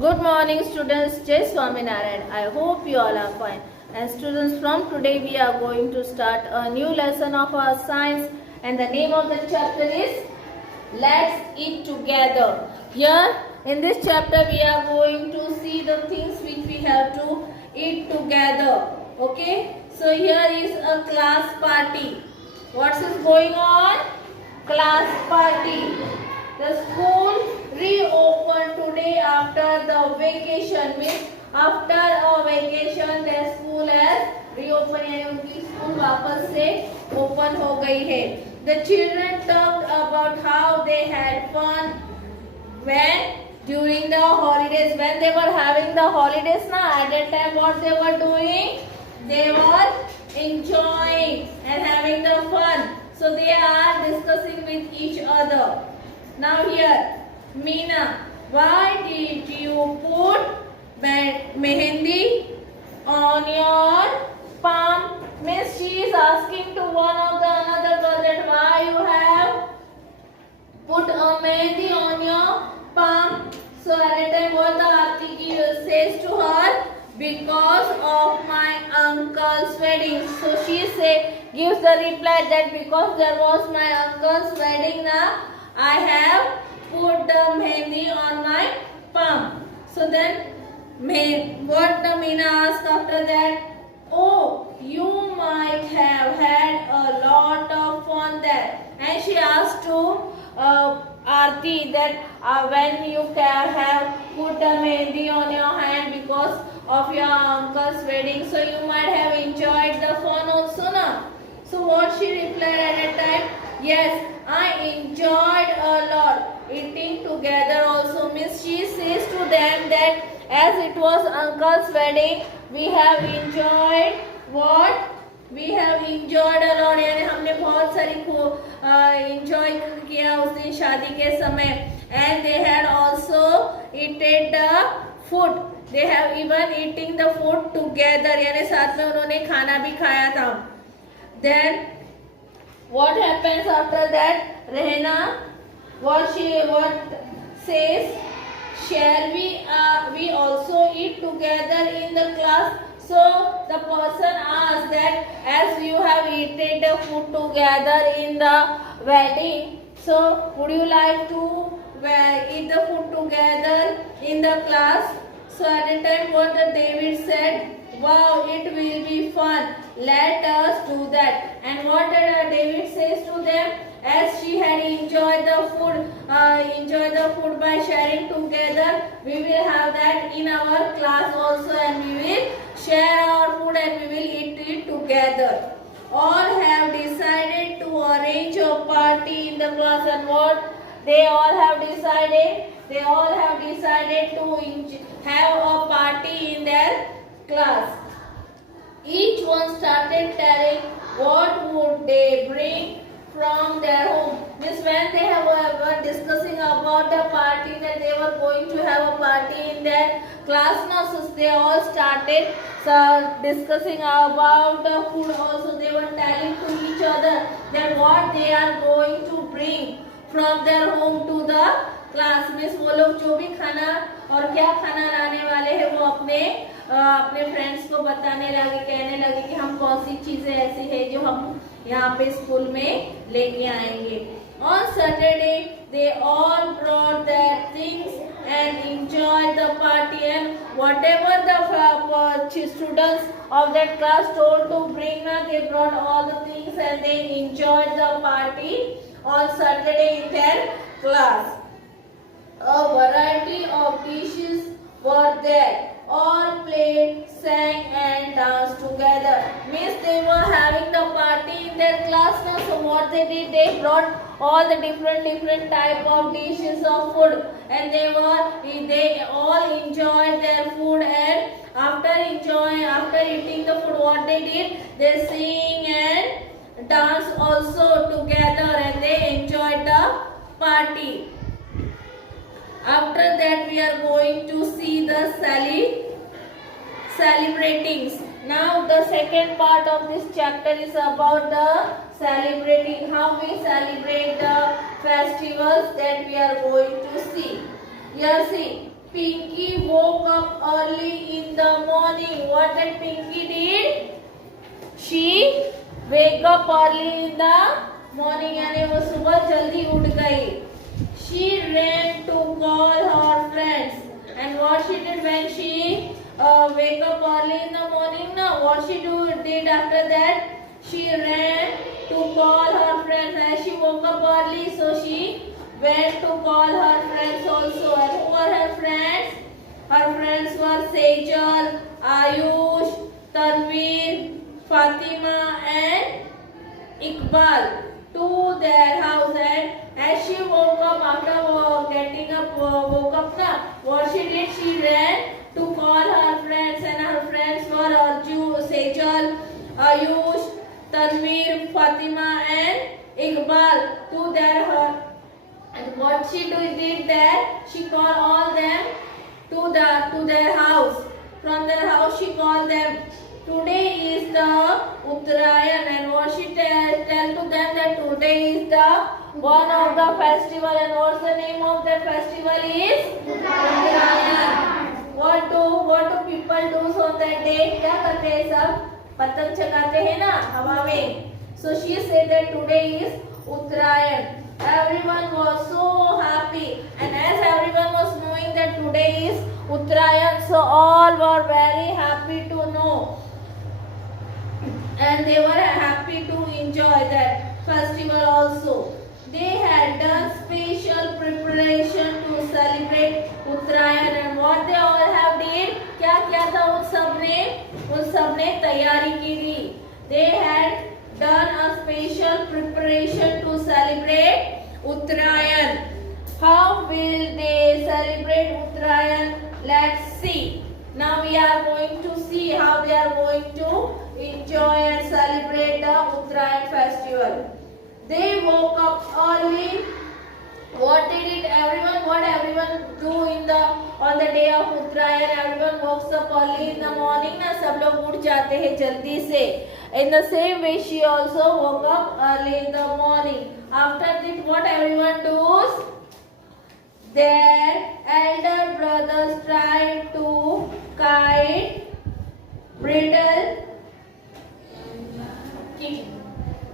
Good morning students, Jai Swaminarayan. I hope you all are fine. And students, from today we are going to start a new lesson of our science, and the name of the chapter is Let's Eat Together. Here in this chapter we are going to see the things which we have to eat together. Okay, so here is a class party. What is going on? Class party. The school reopened today after the vacation. Means after a vacation the school has reopened, यानी उनकी school वापस से open हो गई है. The children talked about how they had fun when during the holidays, when they were having the holidays. Now at that time what they were doing? They were enjoying and having the fun. So they are discussing with each other. Now here, Meena, why did you put mehendi on your palm? Means she is asking to one of the another girl that why you have put a mehendi on your palm. So at that time what the Aarti says to her, because of my uncle's wedding. So she gives the reply that because there was my uncle's wedding, now I have put the mehendi on my palm. So then what the Meena asked after that? Oh, you might have had a lot of fun there. And she asked to Aarti that when you have put the mehendi on your hand because of your uncle's wedding, so you might have enjoyed the fun also now. So what she replied at that time? Yes, I enjoyed a lot. Eating together also means she says to them that as it was uncle's wedding, we have enjoyed what? We have enjoyed a lot. यानी हमने बहुत सारी enjoy किया उस दिन शादी के समय. And they had also eaten the food. They have even eating the food together. यानी साथ में उन्होंने खाना भी खाया था. Then what happens after that? Rehna, what says? Shall we also eat together in the class? So the person asked that as you have eaten the food together in the wedding, so would you like to eat the food together in the class? So at the time what David said, wow, it will be fun. Let us do that. And what David says to them? As she had enjoyed the food by sharing together, we will have that in our class also, and we will share our food and we will eat it together. All have decided to arrange a party in the class, and what they all have decided? They all have decided to have a party in their class. Each one started telling what would they bring from their home. Means when they were discussing about the party, that they were going to have a party in their class now, so they all started discussing about the food also. They were telling to each other that what they are going to bring from their home to the class में. वो लोग जो भी खाना और क्या खाना लाने वाले हैं वो अपने फ्रेंड्स को बताने लगे, कहने लगे कि हम कौन सी चीजें ऐसी है जो हम यहाँ पे स्कूल में लेके आएंगे. On Saturday they all brought their things and enjoyed the party, and whatever the students of that class told to bring, they brought all the things and they enjoyed the party on Saturday in their class. A variety of dishes were there. All played, sang and danced together. Means they were having the party in their class now. So what they did, they brought all the different type of dishes of food, and they all enjoyed their food. And after eating the food, what they did, they sing and dance also together, and they enjoyed the party. After that we are going to see the celebrating. Now the second part of this chapter is about the celebrating, how we celebrate the festivals that we are going to see. Here see, Pinky woke up early in the morning. What did Pinky did? She wake up early in the morning, यानी वो सुबह जल्दी उठ गई. She ran to call her friends. And what she did when she wake up early in the morning? Now, what she did after that? She ran to call her friends. As she woke up early, so she went to call her friends also. And who were her friends? Her friends were Sejal, Ayush, Tanveer, Fatima and Iqbal to their house. And as she woke up after getting up, woke up na, what she did? She ran to call her friends, and her friends were Arju, Sejal, Ayush, Tanveer, Fatima and Iqbal to their house. And what she did that? She called all them to their house. From their house she called them. Today is the Uttarayan, and what she tell to them that today is the one of the festival, and what's the name of that festival is Uttarayan. What do people do on that day? क्या करते हैं सब? पतंग चगाते हैं ना हवा में. So she said that today is Uttarayan. Everyone was so happy, and as everyone was knowing that today is Uttarayan, so all were very happy to know, and they were happy to enjoy that festival also. They had done special preparation to celebrate Uttarayan, and what they all have did, क्या किया था उन सब ने तैयारी की थी. They had done a special preparation to celebrate Uttarayan. How will they celebrate Uttarayan? Let's see. Now we are going to see how they are going to enjoy and celebrate the Uttarayan festival. They woke up early. What did everyone do on the day of Uttarayan? Everyone wakes up early in the morning ना, सब लोग उठ जाते हैं जल्दी से. In the same way, she also woke up early in the morning. After that, what everyone does? Their elder brothers tried to guide Brittle,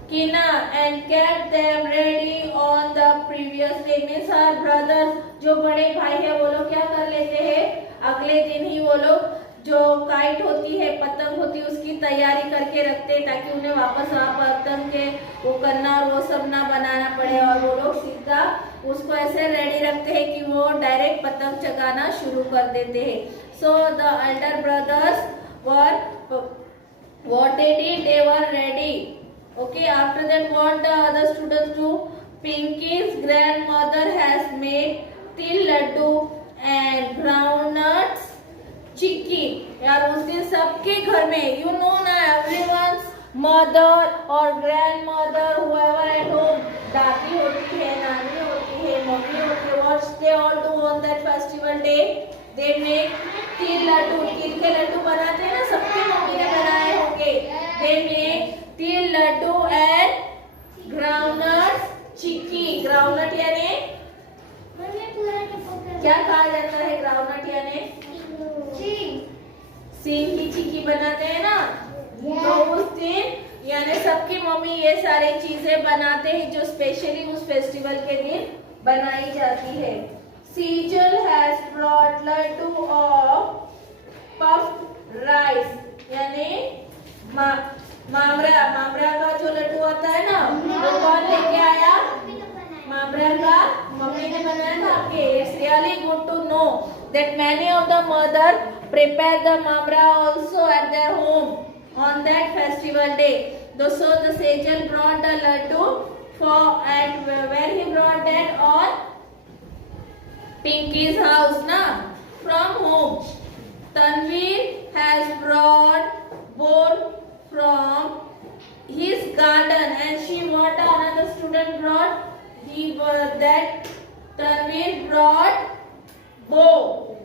Kinnor and kept them ready on the previous day. Means her brothers, जो बड़े भाई है वो लोग क्या कर लेते हैं? अगले दिन ही वो लोग जो काइट होती है, पतंग होती है, उसकी तैयारी करके रखते हैं ताकि उन्हें वापस वहाँ पतंग के वो करना और वो सब ना बनाना पड़े, और वो लोग सीधा उसको ऐसे रेडी रखते हैं कि वो डायरेक्ट पतंग चगाना शुरू कर देते हैं. So the Elder brothers were what they did, they were ready. Okay, after that what the other students do? Pinky's grandmother has made til laddu and groundnuts चिक्की. यार उस दिन सबके घर में, you know ना, everyone's mother और grandmother, whoever at home, दादी होती है, नानी होती है, मम्मी होती है. What they all do on that festival day? They make til Laddu. तिल के लड्डू बनाते हैं ना, सबके मम्मी ने बनाए होंगे. They make til laddoo and groundnuts chikki. Groundnut यानी क्या कहा जाता है? ग्राउंडनट यानी सींग की चिक्की बनाते हैं ना. तो उस दिन यानी सबकी मम्मी ये सारी चीजें बनाते हैं जो स्पेशली उस फेस्टिवल के दिन बनाई जाती है. Sejal has brought laddu of puffed rice यानी मामरा का जो लड्डू होता है ना, वो कौन लेके आया? मामरा का मम्मी ने बनाया था आपके. It's really good to know that many of the mother prepare the mamra also at their home on that festival day. So the Sejal brought the laddu for, and where he brought that on Pinky's house na, from home. Tanveer has brought board from his garden, and she what another student brought? That Tanveer brought bow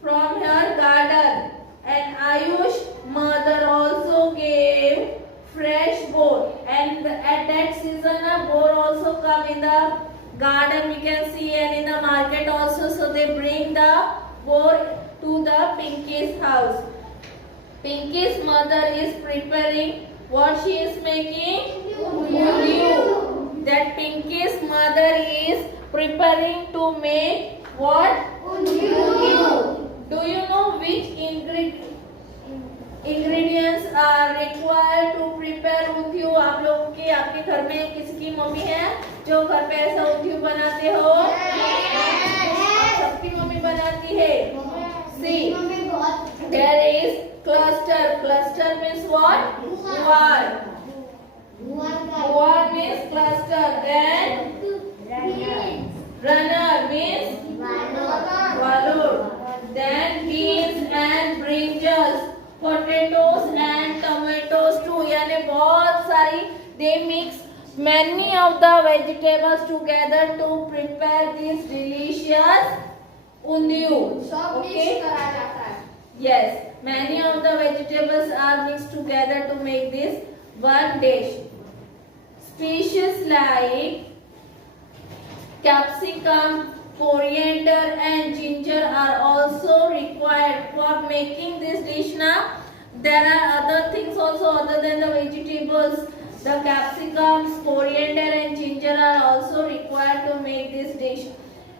from her garden, and Ayush mother also gave fresh boar, and at that season a boar also come in the garden, we can see, and in the market also. So they bring the for to the Pinky's house. Pinky's mother is preparing what she is making? Undiyu. That Pinky's mother is preparing to make what? Undiyu. Do you know which ingredients are required to prepare undiyu? आप लोगों के आपके घर में किसकी mummy है जो घर पे ऐसा undiyu बनाते हो? आप सबकी मम्मी बनाती है. See, there is cluster. Cluster means what? Guar. Guar means cluster. Then runner means valur. Then beans and brinjals, potatoes and tomatoes too. यानी बहुत सारी they mix many of the vegetables together to prepare this delicious undiyu. Okay. Yes, many of the vegetables are mixed together to make this one dish. Species like capsicum, coriander and ginger are also required for making this dish. Now, there are other things also other than the vegetables. The capsicums, coriander and ginger are also required to make this dish.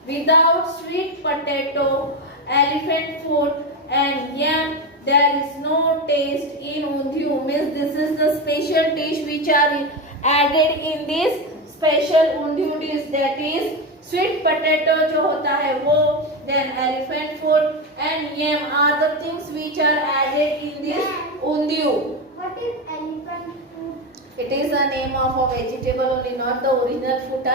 Without sweet potato, elephant foot and yam, there is no taste in undiyu. Means this is the special dish which are added in this special undiyu dish. That is sweet potato जो होता है वो, then elephant foot and yam are the things which are added in this undiyu. What is elephant food? It is a name of a vegetable only, not the original food.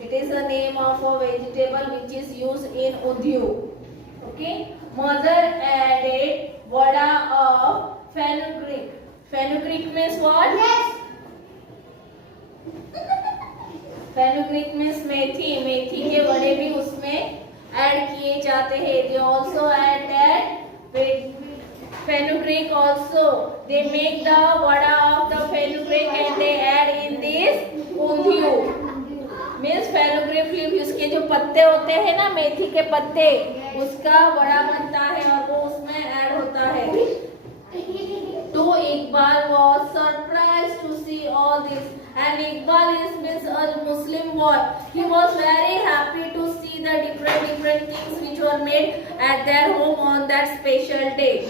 It is a name of a vegetable which is used in undiyu. Okay. Mother added vada of fenugreek. Fenugreek means what? Yes. Fenugreek means मेथी. मेथी के वड़े भी उसमें add किए जाते हैं. They also add that fenugreek also. They make the vada of the fenugreek and they add in this undiyu. Means fenugreek leaf, उसके जो पत्ते होते हैं ना मेथी के पत्ते, उसका वड़ा बनता है और वो उसमें ऐड होता है. तो Iqbal was surprised to see all this. And Iqbal means a Muslim boy. He was very happy to see the different things which were made at their home on that special day.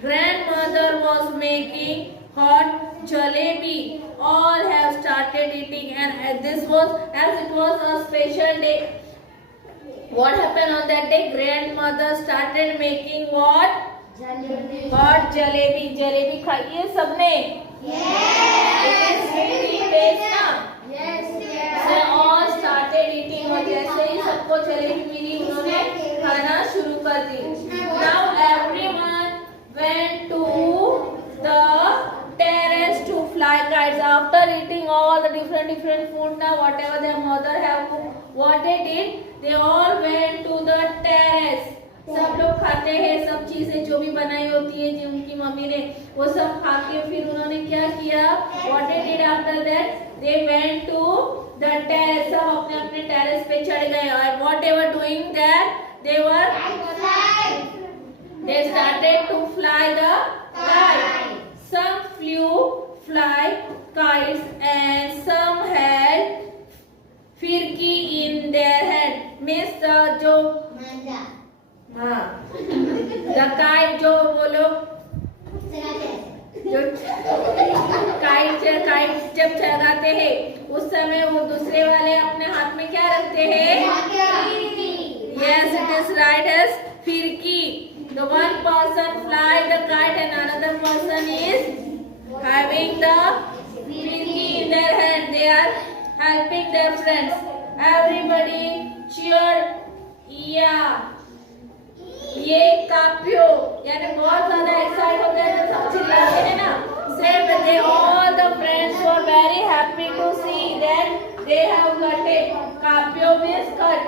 Grandmother was making hot jalebi. All have started eating, and this was as it was a special day. What happened on that day? Grandmother started making what? Jalebi. Hot jalebi. Jalebi खाई है सबने? Yes. It is really tasty ना? Yes. They all started eating और जैसे ही सबको जलेबी मिली उन्होंने खाना शुरू कर दी. Now everyone went to the terrace to fly kites. After eating all the different food, now whatever their mother have cooked, what they did, they all went to the terrace. सब लोग खाते हैं सब चीजें जो भी बनाई होती है जो उनकी मम्मी ने, वो सब खा के फिर उन्होंने क्या किया? What they did after that? They went to the terrace. सब अपने अपने टेरेस पे चढ़ गए और what they were doing there? They started to fly the kite. Some fly kites and some had firki in their hand. Means the जो हाँ the kite जो वो लोग जो काइट जब चलाते हैं उस समय वो दूसरे वाले अपने हाथ में क्या रखते हैं? Yes, it is right as फिरकी. The one person fly the kite and another person is having the firki in their hand. They are helping their friends. Everybody cheered. Yeah. ये काप्यो यानी बहुत ज्यादा एक्साइट होते हैं जब सब चिल्लाते हैं ना. Said that they all the friends were very happy to see that they have cut it. काप्यो means cut.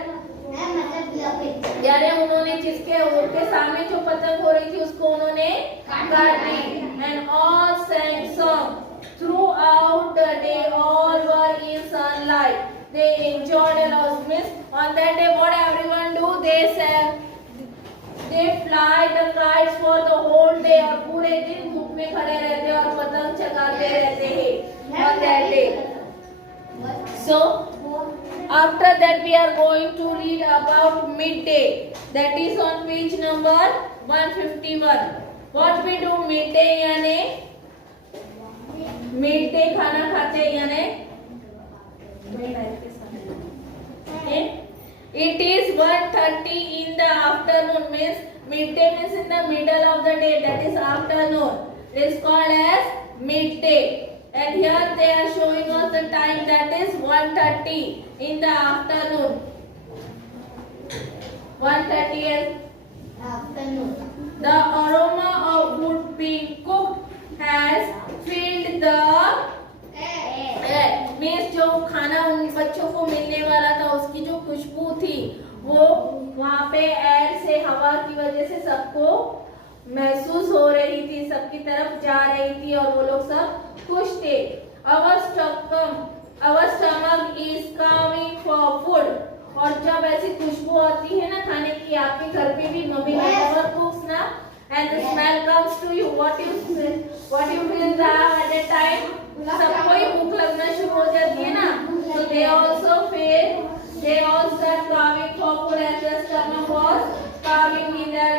यानी उन्होंने जिसके उनके सामने जो पतंग हो रही थी उसको उन्होंने काट दी. And all sang song throughout the day. All were in sunlight. They enjoyed a lot. Means on that day what everyone do? They sang. पे और पूरे दिन धूप में खड़े रहते और पतंग चगाते रहते हैं on that day. So after that we are going to read about midday. That is on page number 151. What we do midday यानी midday खाना खाते यानी it is 1:30 in the afternoon. Means midday means in the middle of the day, that is afternoon. It is called as midday. And here they are showing us the time, that is 1:30 in the afternoon. 1:30 is afternoon. the aroma of food being cooked has filled the air. Means जो खाना उन बच्चों को मिलने वाला था उसकी जो खुशबू थी वो वहाँ पे एयर से, हवा की वजह से सबको महसूस हो रही थी, सबकी तरफ जा रही थी और वो लोग सब खुश थे. Our stomach is craving for food. और जब ऐसी खुशबू आती है ना खाने की, आपके घर पे भी मम्मी never cooks ना, and the smell comes to you, what you feel at that time? सबको ही भूख लगना शुरू हो जाती है ना. So they all start craving for food and the stomach was craving in their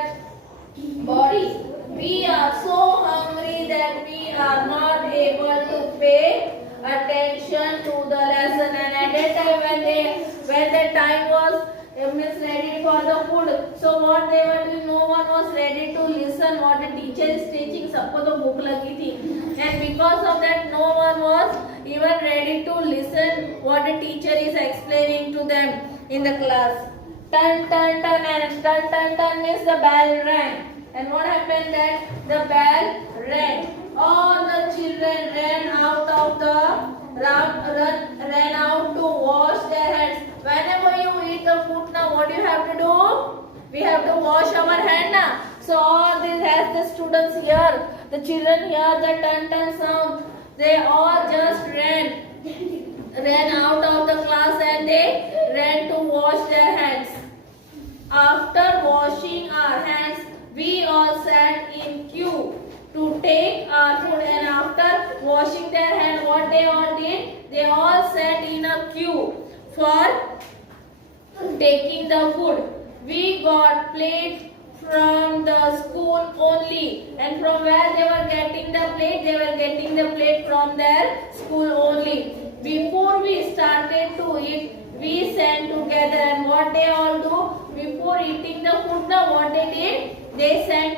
body. We are so hungry that we are not able to pay attention to the lesson. And at that time when the time was means ready for the food, so what they were doing, no one was ready to listen what the teacher is teaching. सबको तो भूख लगी थी, and because of that no one was even ready to listen what the teacher is explaining to them in the class. Turn turn turn, and turn turn turn means the bell rang. And what happened, that the bell rang. All the children ran out to wash their hands. Whenever you eat the food now, what do you have to do? We have to wash our hand now. So all this, as the students hear, the children hear the turn turn sound, they all just ran out of the class and they ran to wash their hands. After washing our hands, we all sat in queue to take our food. And after washing their hand, what they all did? They all sat in a queue for taking the food. We got plates from the school only. And from where they were getting the plate? They were getting the plate from their school only. Before we started to eat, we sang together. And what they all do? Before eating the food, now what they did? They sang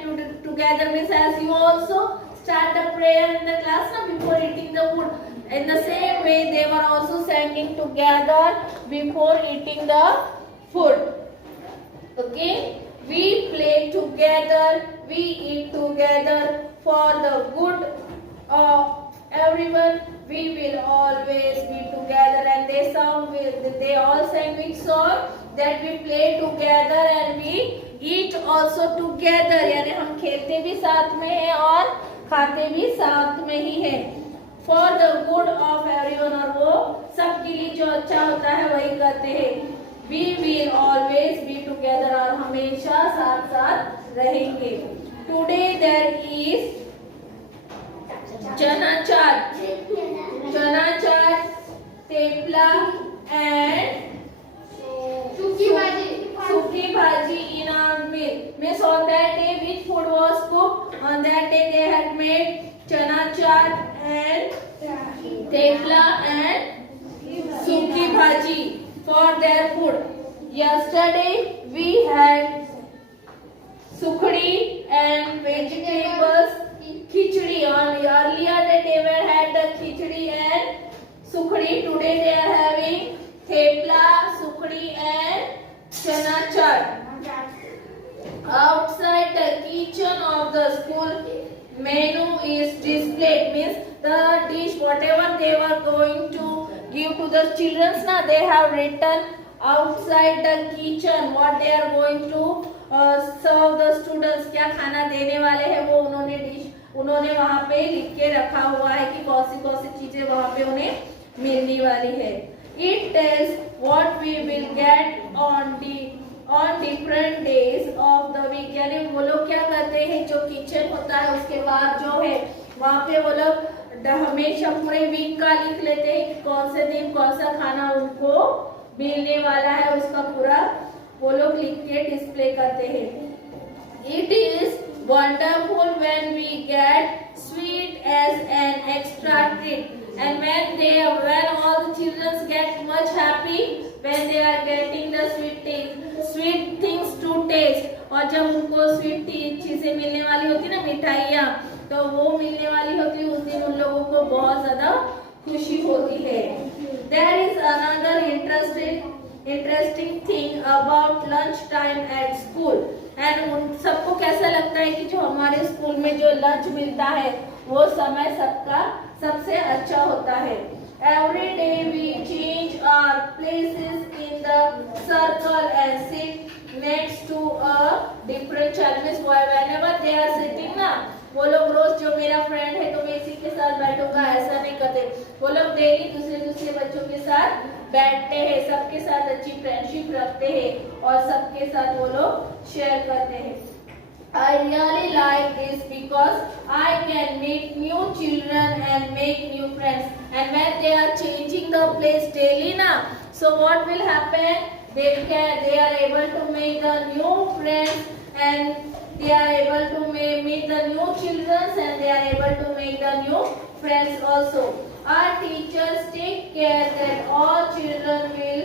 together. Means as you also start the prayer in the class now before eating the food, in the same way they were also singing together before eating the food. Okay, we play together, we eat together for the good of everyone. We will always be together. And they all sang which song? That we play together and we eat also together. यानी हम खेलते भी साथ में हैं और खाते भी साथ में ही हैं. For the good of everyone, और वो सबके लिए जो अच्छा होता है वही करते हैं. We will always be together, और हमेशा साथ साथ रहेंगे. Today there is चना चाट, thepla and Suki bhaji in our meal. Means on that day which food was cooked? On that day they had made chana chaat and thepla and suki bhaji for their food. Yesterday we had sukhdi and vegetables khichdi. On earlier day they were had the khichdi and sukhdi. Today they are having thepla, sukhdi and chana chaat. Outside the kitchen of the school, menu is displayed. Means the dish whatever they were going to give to the children, now they have written outside the kitchen what they are going to serve the students. क्या खाना देने वाले हैं वो उन्होंने वहाँ पे लिख के रखा हुआ है कि कौन सी चीजें वहाँ पे उन्हें मिलने वाली है. It tells what we will get on different days of the week. यानी वो लोग क्या करते हैं, जो जो किचन होता है उसके बाद जो है वहाँ पे वो लोग हमेशा पूरे वीक का लिख लेते हैं कि कौन से दिन कौन सा खाना उनको मिलने वाला है, उसका पूरा वो लोग लिख के डिस्प्ले करते हैं। It is wonderful when we get sweet as an extra treat and when all the children get much happy when they are getting the sweet things to taste, और जब उनको स्वीट चीजें मिलने वाली होती ना, मिठाइयाँ तो वो मिलने वाली होती है, उस दिन उन लोगों को बहुत ज्यादा खुशी होती है। There is another interesting thing about lunch time at school, and उन सबको कैसा लगता है कि जो हमारे स्कूल में जो लंच मिलता है वो समय सबका सबसे अच्छा होता है। Every day we change our places in the circle and sit next to a different child. Means whenever they are sitting ना, वो लोग रोज जो मेरा फ्रेंड है तो मैं इसी के साथ बैठूंगा ऐसा नहीं करते, वो लोग डेली दूसरे बच्चों के साथ बैठते हैं, सबके साथ अच्छी फ्रेंडशिप रखते हैं और सबके साथ वो लोग शेयर करते हैं। I really like this because I can meet new children and make new friends. And when they are changing the place daily na, so what will happen? They are able to make the new friends and they are able to meet the new children and they are able to make the new friends also. Our teachers take care that all children will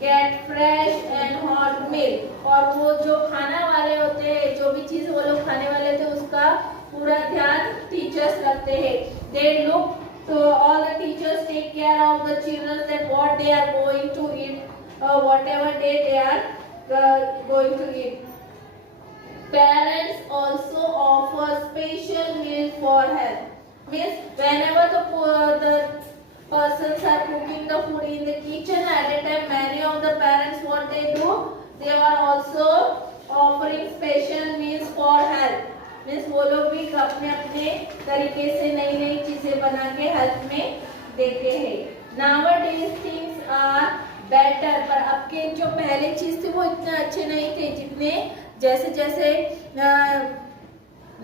get fresh and hot meal. और वो जो खाना वाले होते हैं, जो भी चीज वो लोग खाने वाले होते हैं उसका पूरा ध्यान टीचर्स रखते हैं। They look to all the teachers take care of the children that what they are going to eat, whatever day they are going to eat. Parents also offer special meal for help. Means whenever the persons are cooking the food in the kitchen at a time, many of the parents what they do, they are also offering special meals for help. Means वो लोग भी अपने अपने तरीके से नई नई चीजें बना के हेल्प में देते हैं। Nowadays things are better, पर अब के जो पहले चीज थे वो इतने अच्छे नहीं थे, जितने जैसे जैसे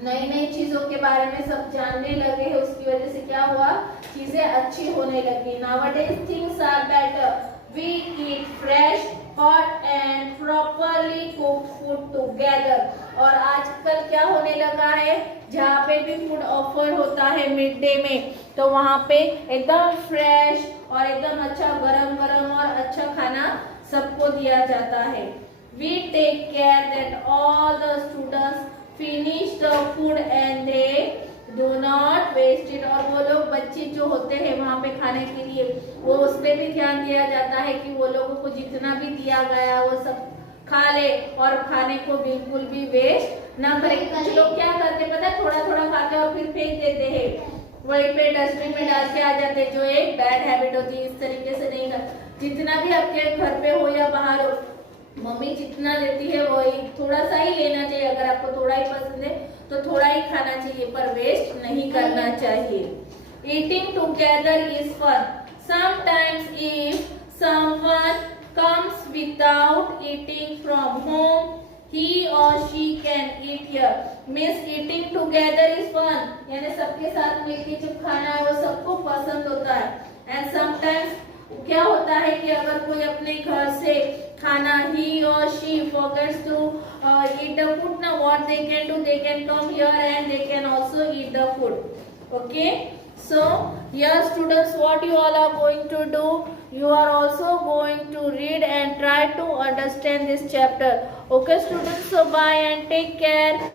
नई नई चीजों के बारे में सब जानने लगे हैं उसकी वजह से क्या हुआ, चीजें अच्छी होने लगी। Nowadays things are better. We eat fresh, hot and properly cooked food together. और आजकल क्या होने लगा है, जहाँ पे भी फूड ऑफर होता है मिड डे में, तो वहाँ पे एकदम फ्रेश और एकदम अच्छा गरम गरम और अच्छा खाना सबको दिया जाता है। We take care that all the students finish the food and they do not waste it. और वो लोग बच्चे जो होते हैं वहाँ पे खाने के लिए, वो उस पर भी ध्यान दिया जाता है कि वो लोगों को जितना भी दिया गया वो सब खा ले और खाने को बिल्कुल भी वेस्ट ना करें। कुछ लोग क्या करते पता है, थोड़ा थोड़ा खाते और फिर फेंक देते हैं, वहीं पे डस्टबिन में डाल के आ जाते हैं, जो एक बैड हैबिट होती है। इस तरीके से नहीं कर, जितना भी आपके घर पे हो या बाहर हो, मम्मी जितना देती है वही थोड़ा सा ही लेना चाहिए। अगर आपको थोड़ा ही पसंद है तो थोड़ा ही खाना चाहिए, पर वेस्ट नहीं करना चाहिए। Eating together is fun. Sometimes if someone comes without eating from home, he or she can eat here. Means eating together is fun. यानी सबके साथ मिलके जब खाना है वो सबको पसंद होता है। And sometimes क्या होता है कि अगर कोई अपने घर से खाना he or she forgets to eat the food, now what they can do, they can come here and they can also eat the food. Okay, so here students, what you all are going to do, you are also going to read and try to understand this chapter. Okay students, so bye and take care.